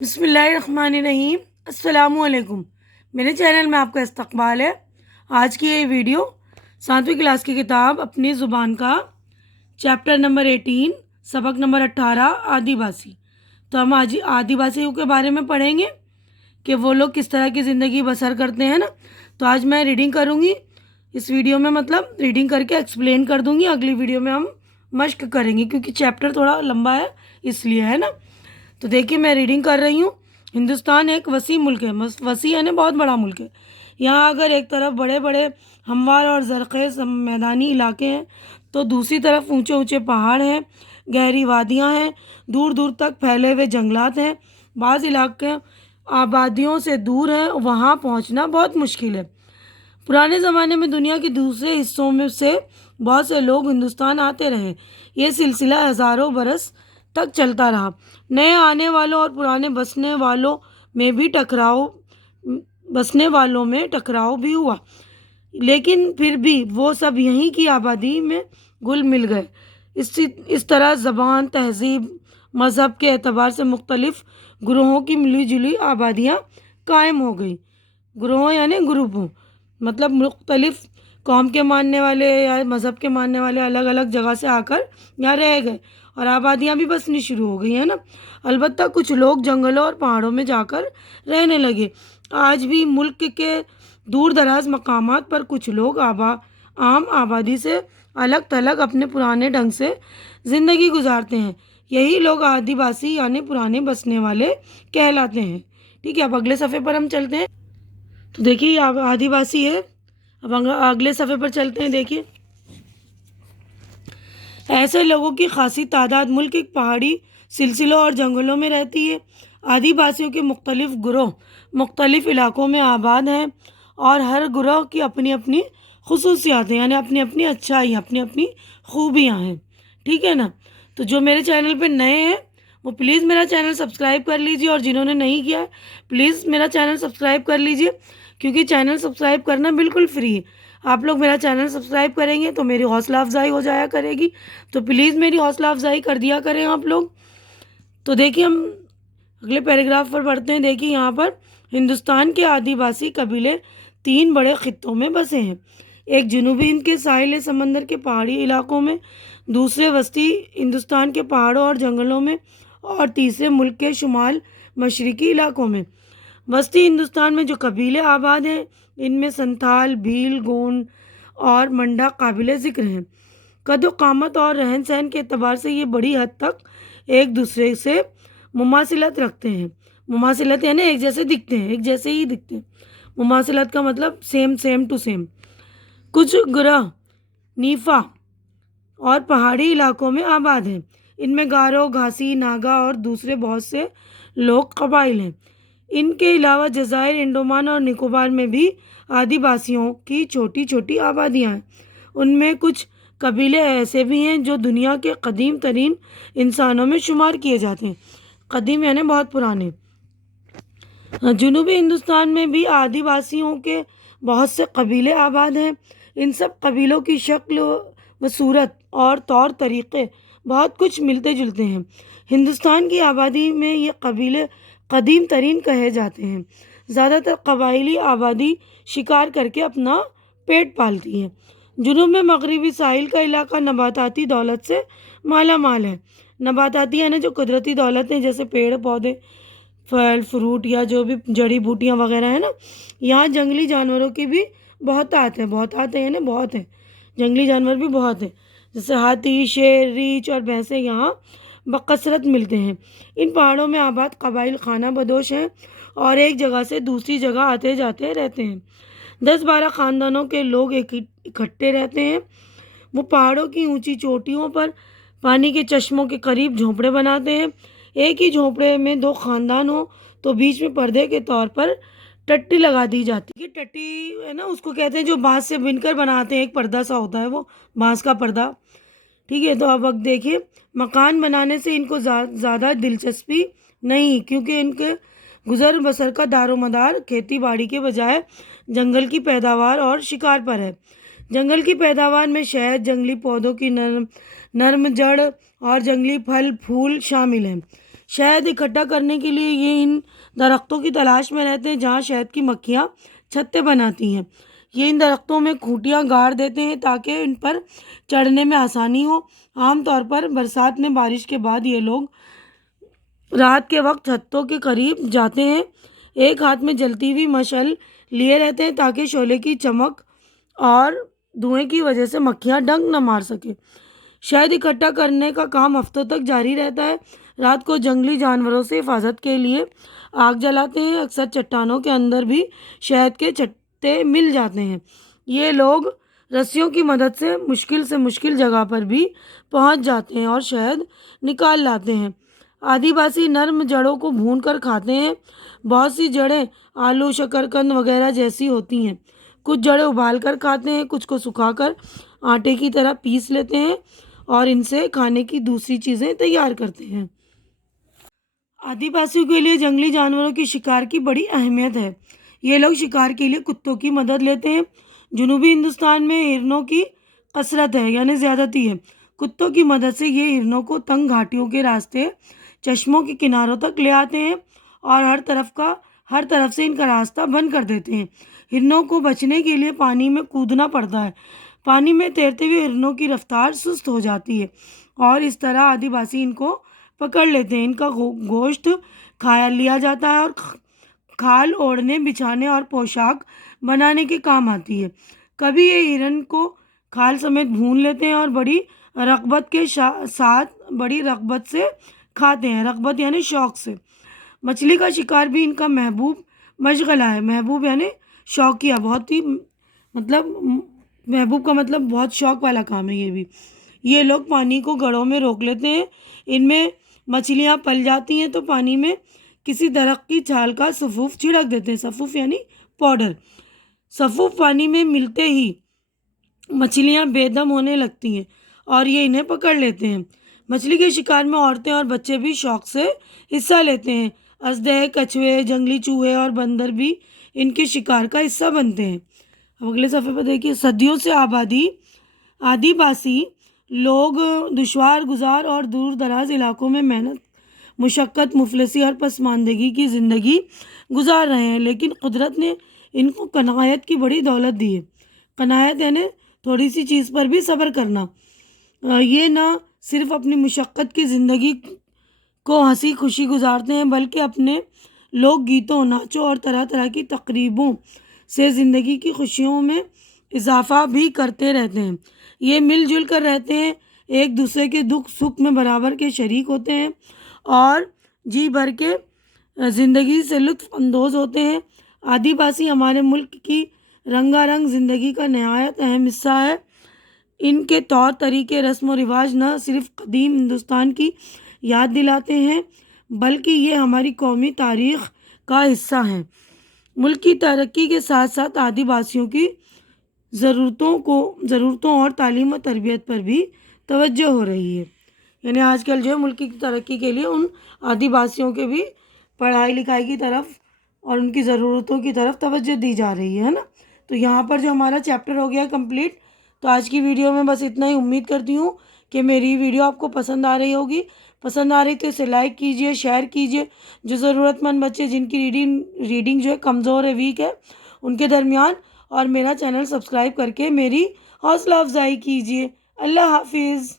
بسم اللہ الرحمن الرحیم۔ السلام علیکم، میرے چینل میں آپ کا استقبال ہے۔ آج کی یہ ویڈیو 7ویں کلاس کی کتاب اپنی زبان کا چیپٹر نمبر 18 سبق نمبر 18 آدی باسی۔ تو ہم آج آدی باسیوں کے بارے میں پڑھیں گے کہ وہ لوگ کس طرح کی زندگی بسر کرتے ہیں نا۔ تو آج میں ریڈنگ کروں گی اس ویڈیو میں، مطلب ریڈنگ کر کے ایکسپلین کر دوں گی۔ اگلی ویڈیو میں ہم مشق کریں گے کیونکہ چیپٹر تھوڑا لمبا ہے اس لیے، ہے نا۔ تو دیکھیے میں ریڈنگ کر رہی ہوں۔ ہندوستان ایک وسیع ملک ہے، وسیع یعنی بہت بڑا ملک ہے۔ یہاں اگر ایک طرف بڑے بڑے ہموار اور زرخیز میدانی علاقے ہیں تو دوسری طرف اونچے اونچے پہاڑ ہیں، گہری وادیاں ہیں، دور دور تک پھیلے ہوئے جنگلات ہیں۔ بعض علاقے آبادیوں سے دور ہیں، وہاں پہنچنا بہت مشکل ہے۔ پرانے زمانے میں دنیا کے دوسرے حصوں میں سے بہت سے لوگ ہندوستان آتے رہے۔ یہ سلسلہ ہزاروں برس تک چلتا رہا۔ نئے آنے والوں اور پرانے بسنے والوں میں ٹکراؤ بھی ہوا، لیکن پھر بھی وہ سب یہیں کی آبادی میں گل مل گئے۔ اس طرح زبان، تہذیب، مذہب کے اعتبار سے مختلف گروہوں کی ملی جلی آبادیاں قائم ہو گئیں۔ گروہ یعنی گروپوں، مطلب مختلف قوم کے ماننے والے یا مذہب کے ماننے والے الگ الگ جگہ سے آ کر یہاں رہ گئے اور آبادیاں بھی بسنی شروع ہو گئی ہیں نا۔ البتہ کچھ لوگ جنگلوں اور پہاڑوں میں جا کر رہنے لگے۔ آج بھی ملک کے دور دراز مقامات پر کچھ لوگ عام آبادی سے الگ تھلگ اپنے پرانے ڈھنگ سے زندگی گزارتے ہیں۔ یہی لوگ آدی باسی یعنی پرانے بسنے والے کہلاتے ہیں۔ ٹھیک ہے، اب اگلے صفحے پر ہم چلتے ہیں۔ تو دیکھیے یہ آدی باسی ہے۔ اب اگلے صفحے پر چلتے ہیں۔ دیکھیے ایسے لوگوں کی خاصی تعداد ملک کے پہاڑی سلسلوں اور جنگلوں میں رہتی ہے۔ آدی باسیوں کے مختلف گروہ مختلف علاقوں میں آباد ہیں اور ہر گروہ کی اپنی اپنی خصوصیات ہیں، یعنی اپنی اپنی اچھائیاں، اپنی اپنی خوبیاں ہیں۔ ٹھیک ہے نا۔ تو جو میرے چینل پہ نئے ہیں وہ پلیز میرا چینل سبسکرائب کر لیجیے، اور جنہوں نے نہیں کیا ہے پلیز میرا چینل سبسکرائب کر لیجیے، کیونکہ چینل سبسکرائب کرنا بالکل فری ہے۔ آپ لوگ میرا چینل سبسکرائب کریں گے تو میری حوصلہ افزائی ہو جایا کرے گی، تو پلیز میری حوصلہ افزائی کر دیا کریں آپ لوگ۔ تو دیکھیے ہم اگلے پیراگراف پر پڑھتے ہیں۔ دیکھیے یہاں پر ہندوستان کے آدی باسی قبیلے 3 بڑے خطوں میں بسے ہیں۔ ایک جنوبی ہند کے ساحل سمندر کے پہاڑی علاقوں میں، دوسرے وسطی ہندوستان کے پہاڑوں اور جنگلوں میں، اور تیسرے ملک کے شمال مشرقی علاقوں میں۔ وسطی ہندوستان میں جو قبیلے آباد ہیں ان میں سنتھال، بھیل، گونڈ اور منڈا قابل ذکر ہیں۔ قد و قامت اور رہن سہن کے اعتبار سے یہ بڑی حد تک ایک دوسرے سے مماثلت رکھتے ہیں۔ مماثلت یعنی ایک جیسے دکھتے ہیں، ایک جیسے ہی دکھتے ہیں۔ مماثلت کا مطلب سیم ٹو سیم۔ کچھ گروہ نیفا اور پہاڑی علاقوں میں آباد ہیں۔ ان میں گارو، گھاسی، ناگا اور دوسرے بہت سے لوگ قبائل ہیں۔ ان کے علاوہ جزائر انڈمان اور نکوبار میں بھی آدی باسیوں کی چھوٹی چھوٹی آبادیاں ہیں۔ ان میں کچھ قبیلے ایسے بھی ہیں جو دنیا کے قدیم ترین انسانوں میں شمار کیے جاتے ہیں۔ قدیم یعنی بہت پرانے۔ جنوبی ہندوستان میں بھی آدی باسیوں کے بہت سے قبیلے آباد ہیں۔ ان سب قبیلوں کی شکل و صورت اور طور طریقے بہت کچھ ملتے جلتے ہیں۔ ہندوستان کی آبادی میں یہ قبیلے قدیم ترین کہے جاتے ہیں۔ زیادہ تر قبائلی آبادی شکار کر کے اپنا پیٹ پالتی ہے۔ جنوب میں مغربی ساحل کا علاقہ نباتاتی دولت سے مالا مال ہے۔ نباتاتی یعنی جو قدرتی دولت ہیں، جیسے پیڑ پودے، پھل فروٹ یا جو بھی جڑی بوٹیاں وغیرہ ہیں نا۔ یہاں جنگلی جانوروں کی بھی بہتات ہیں یعنی بہت ہیں، جنگلی جانور بھی بہت ہیں، جیسے ہاتھی، شیر، ریچھ اور بھینسیں یہاں بکثرت ملتے ہیں۔ ان پہاڑوں میں آباد قبائل خانہ بدوش ہیں اور ایک جگہ سے دوسری جگہ آتے جاتے رہتے ہیں۔ 10-12 خاندانوں کے لوگ اکٹھے رہتے ہیں۔ وہ پہاڑوں کی اونچی چوٹیوں پر پانی کے چشموں کے قریب جھونپڑے بناتے ہیں۔ ایک ہی جھونپڑے میں 2 خاندان ہوں تو بیچ میں پردے کے طور پر ٹٹی لگا دی جاتی ہے۔ یہ ٹٹی ہے نا، اس کو کہتے ہیں جو بانس سے بن کر بناتے ہیں، ایک پردہ سا ہوتا ہے وہ بانس کا پردہ۔ ٹھیک ہے، تو اب وقت دیکھیے مکان بنانے سے ان کو زیادہ دلچسپی نہیں، کیونکہ ان کے گزر بسر کا دار و مدار کھیتی باڑی کے بجائے جنگل کی پیداوار اور شکار پر ہے۔ جنگل کی پیداوار میں شہد، جنگلی پودوں کی نرم جڑ اور جنگلی پھل پھول شامل ہیں۔ شہد اکٹھا کرنے کے لیے یہ ان درختوں کی تلاش میں رہتے ہیں جہاں شہد کی مکھیاں چھتے بناتی ہیں۔ یہ ان درختوں میں کھوٹیاں گاڑ دیتے ہیں تاکہ ان پر چڑھنے میں آسانی ہو۔ عام طور پر برسات میں بارش کے بعد یہ لوگ رات کے وقت چھتوں کے قریب جاتے ہیں، ایک ہاتھ میں جلتی ہوئی مشعل لیے رہتے ہیں تاکہ شعلے کی چمک اور دھوئیں کی وجہ سے مکھیاں ڈنک نہ مار سکے۔ شہد اکٹھا کرنے کا کام ہفتوں تک جاری رہتا ہے۔ رات کو جنگلی جانوروں سے حفاظت کے لیے آگ جلاتے ہیں، اکثر چٹانوں کے اندر بھی شہد کے چٹے مل جاتے ہیں۔ یہ لوگ رسیوں کی مدد سے مشکل جگہ پر بھی پہنچ جاتے ہیں اور شہد نکال لاتے ہیں۔ آدی باسی نرم جڑوں کو بھون کر کھاتے ہیں۔ بہت سی جڑیں آلو، شکرقند وغیرہ جیسی ہوتی ہیں۔ کچھ جڑیں ابال کر کھاتے ہیں، کچھ کو سکھا کر آٹے کی طرح پیس لیتے ہیں اور ان سے کھانے کی دوسری چیزیں تیار کرتے ہیں۔ آدی باسیوں کے لیے جنگلی جانوروں کی شکار کی بڑی اہمیت ہے۔ یہ لوگ شکار کے لیے کتوں کی مدد لیتے ہیں۔ جنوبی ہندوستان میں ہرنوں کی کثرت ہے، یعنی زیادتی ہے۔ کتوں کی مدد سے یہ ہرنوں کو تنگ گھاٹیوں کے راستے، چشموں کے کناروں تک لے آتے ہیں اور ہر طرف سے ان کا راستہ بند کر دیتے ہیں۔ ہرنوں کو بچنے کے لیے پانی میں کودنا پڑتا ہے۔ پانی میں تیرتے ہوئے ہرنوں کی رفتار سست ہو جاتی ہے اور اس طرح آدی باسی ان کو پکڑ لیتے ہیں۔ ان کا گوشت کھا لیا جاتا ہے اور کھال اوڑھنے، بچھانے اور پوشاک بنانے کے کام آتی ہے۔ کبھی یہ ہرن کو کھال سمیت بھون لیتے ہیں اور بڑی رغبت سے کھاتے ہیں۔ رغبت یعنی شوق سے۔ مچھلی کا شکار بھی ان کا محبوب مشغلہ ہے۔ محبوب یعنی شوقیہ، بہت ہی محبوب کا مطلب بہت شوق والا کام ہے یہ بھی۔ یہ لوگ پانی کو گڑھوں میں روک لیتے ہیں۔ ان میں مچھلیاں پل جاتی ہیں تو پانی میں کسی درخت کی چھال کا سفوف چھڑک دیتے ہیں۔ سفوف یعنی پاؤڈر۔ سفوف پانی میں ملتے ہی مچھلیاں بے دم ہونے لگتی ہیں اور یہ انہیں پکڑ لیتے ہیں۔ مچھلی کے شکار میں عورتیں اور بچے بھی شوق سے حصہ لیتے ہیں۔ اژدہے، کچھوے، جنگلی چوہے اور بندر بھی ان کے شکار کا حصہ بنتے ہیں۔ اب اگلے صفحے پر دیکھیے، صدیوں سے آدی باسی لوگ دشوار گزار اور دور دراز علاقوں میں محنت، مشقت، مفلسی اور پسماندگی کی زندگی گزار رہے ہیں، لیکن قدرت نے ان کو قناعت کی بڑی دولت دی ہے۔ قناعت یعنی تھوڑی سی چیز پر بھی صبر کرنا۔ یہ نہ صرف اپنی مشقت کی زندگی کو ہنسی خوشی گزارتے ہیں بلکہ اپنے لوک گیتوں، ناچوں اور طرح طرح کی تقریبوں سے زندگی کی خوشیوں میں اضافہ بھی کرتے رہتے ہیں۔ یہ مل جل کر رہتے ہیں، ایک دوسرے کے دکھ سکھ میں برابر کے شریک ہوتے ہیں اور جی بھر کے زندگی سے لطف اندوز ہوتے ہیں۔ آدی باسی ہمارے ملک کی رنگا رنگ زندگی کا نہایت اہم حصہ ہے۔ ان کے طور طریقے، رسم و رواج نہ صرف قدیم ہندوستان کی یاد دلاتے ہیں بلکہ یہ ہماری قومی تاریخ کا حصہ ہیں۔ ملک کی ترقی کے ساتھ ساتھ آدی باسیوں کی ضرورتوں اور تعلیم و تربیت پر بھی توجہ ہو رہی ہے۔ یعنی آج کل جو ہے ملک کی ترقی کے لیے ان آدی باسیوں کے بھی پڑھائی لکھائی کی طرف اور ان کی ضرورتوں کی طرف توجہ دی جا رہی ہے نا۔ تو یہاں پر جو ہمارا چیپٹر ہو گیا کمپلیٹ۔ تو آج کی ویڈیو میں بس اتنا ہی۔ امید کرتی ہوں کہ میری ویڈیو آپ کو پسند آ رہی ہوگی۔ پسند آ رہی تو اسے لائک کیجئے، شیئر کیجئے۔ جو ضرورت مند بچے جن کی ریڈنگ جو ہے کمزور ہے، ویک ہے، ان کے درمیان، اور میرا چینل سبسکرائب کر کے میری حوصلہ افزائی کیجئے۔ اللہ حافظ۔